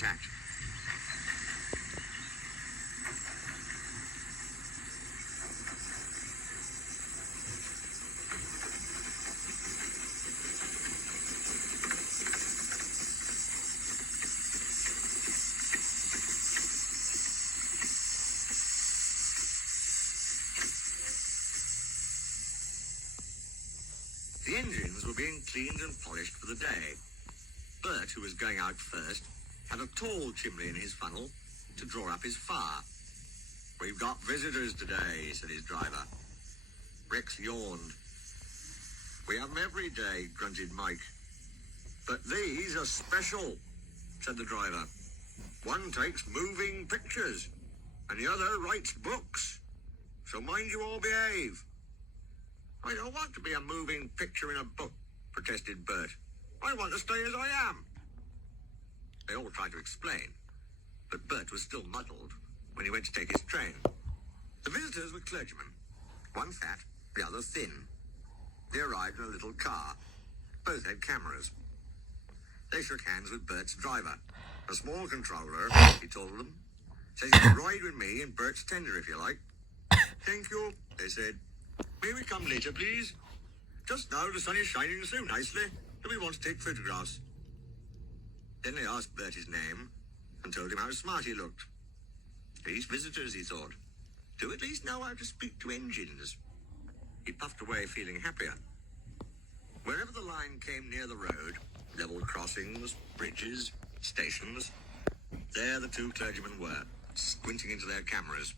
tat. The engines were being cleaned and polished for the day. Bert, who was going out first, had a tall chimney in his funnel to draw up his fire. "We've got visitors today," said his driver. Rex yawned. "We have them every day," grunted Mike. "But these are special," said the driver. "One takes moving pictures, and the other writes books. So mind you all behave." "I don't want to be a moving picture in a book," protested Bert. "I want to stay as I am." They all tried to explain, but Bert was still muddled when he went to take his train. The visitors were clergymen, one fat, the other thin. They arrived in a little car. Both had cameras. They shook hands with Bert's driver. "A small controller," he told them. "Says you can ride with me in Bert's tender if you like." "Thank you," they said. "May we come later, please? Just now the sun is shining so nicely that we want to take photographs." Then they asked Bert his name and told him how smart he looked. These visitors, he thought, do at least know how to speak to engines. He puffed away feeling happier. Wherever the line came near the road, level crossings, bridges, stations, there the two clergymen were, squinting into their cameras.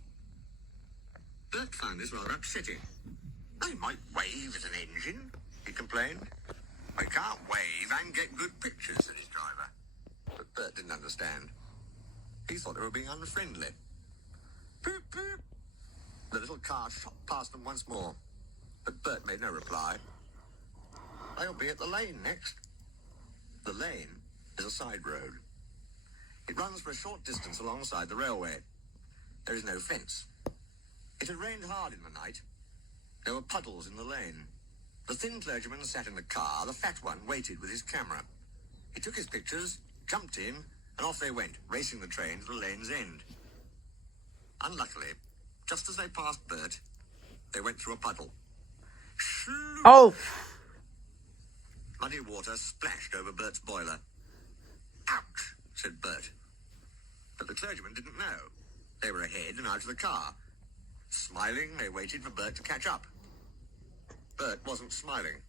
Bert found this rather upsetting. "I might wave at an engine," he complained. "I can't wave and get good pictures," said his driver. But Bert didn't understand. He thought they were being unfriendly. "Beep, beep." The little car shot past them once more, but Bert made no reply. "They'll be at the lane next." The lane is a side road. It runs for a short distance alongside the railway. There is no fence. It had rained hard in the night. There were puddles in the lane. The thin clergyman sat in the car. The fat one waited with his camera. He took his pictures, jumped in, and off they went, racing the train to the lane's end. Unluckily, just as they passed Bert, they went through a puddle. Shoo! Oh! Muddy water splashed over Bert's boiler. "Ouch," said Bert. But the clergyman didn't know. They were ahead and out of the car. Smiling, they waited for Bert to catch up. Bert wasn't smiling.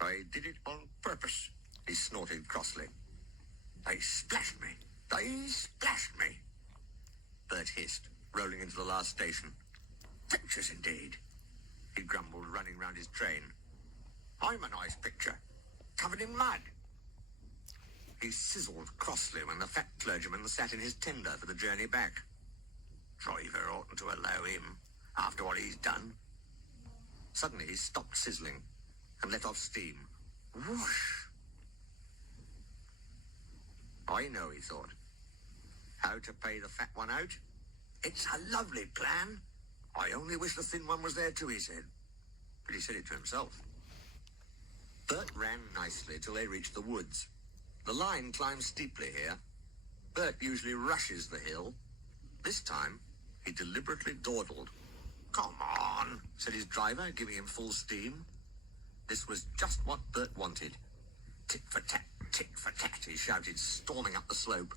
"I did it on purpose," he snorted crossly. "They splashed me. They splashed me." Bert hissed, rolling into the last station. "Pictures indeed," he grumbled, running round his train. "I'm a nice picture, covered in mud." He sizzled crossly when the fat clergyman sat in his tender for the journey back. Driver oughtn't to allow him, after what he's done. Suddenly he stopped sizzling and let off steam. Whoosh! "I know," he thought, "how to pay the fat one out. It's a lovely plan. I only wish the thin one was there too," he said. But he said it to himself. Bert ran nicely till they reached the woods. The line climbs steeply here. Bert usually rushes the hill. This time, he deliberately dawdled. "Come on," said his driver, giving him full steam. This was just what Bert wanted. "Tit for tat, tit for tat," he shouted, storming up the slope.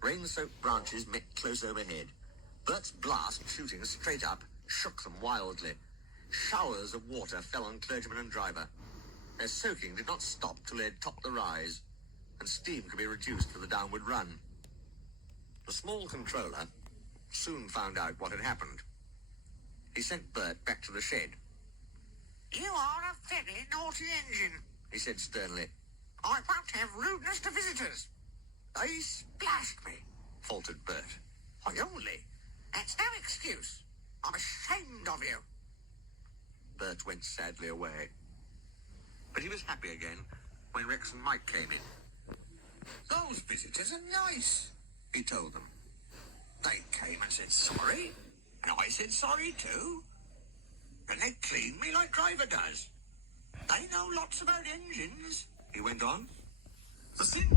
Rain-soaked branches met close overhead. Bert's blast, shooting straight up, shook them wildly. Showers of water fell on clergyman and driver. Their soaking did not stop till they had topped the rise, and steam could be reduced for the downward run. The small controller soon found out what had happened. He sent Bert back to the shed. "You are a very naughty engine," he said sternly. "I won't have rudeness to visitors." "They splashed me," faltered Bert. "I only..." "That's no excuse. I'm ashamed of you." Bert went sadly away. But he was happy again when Rex and Mike came in. "Those visitors are nice," he told them. "They came and said sorry, and I said sorry too. And they cleaned me like driver does. They know lots about engines," he went on. "The thing